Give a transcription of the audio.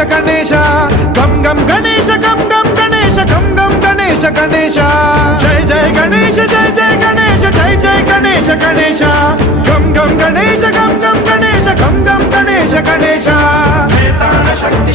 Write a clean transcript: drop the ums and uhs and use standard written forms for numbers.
గణేశ గణేశ గం గం గణేశ గం గం గణేశ గం గం గణేశ గణేశ జయ జయ గణేశ జయ జయ గణేశ జయ జయ గణేశ గణేశ గం గం గణేశ గం గం గణేశ గం గం గణేశ గణేశ వేతాళ శక్తి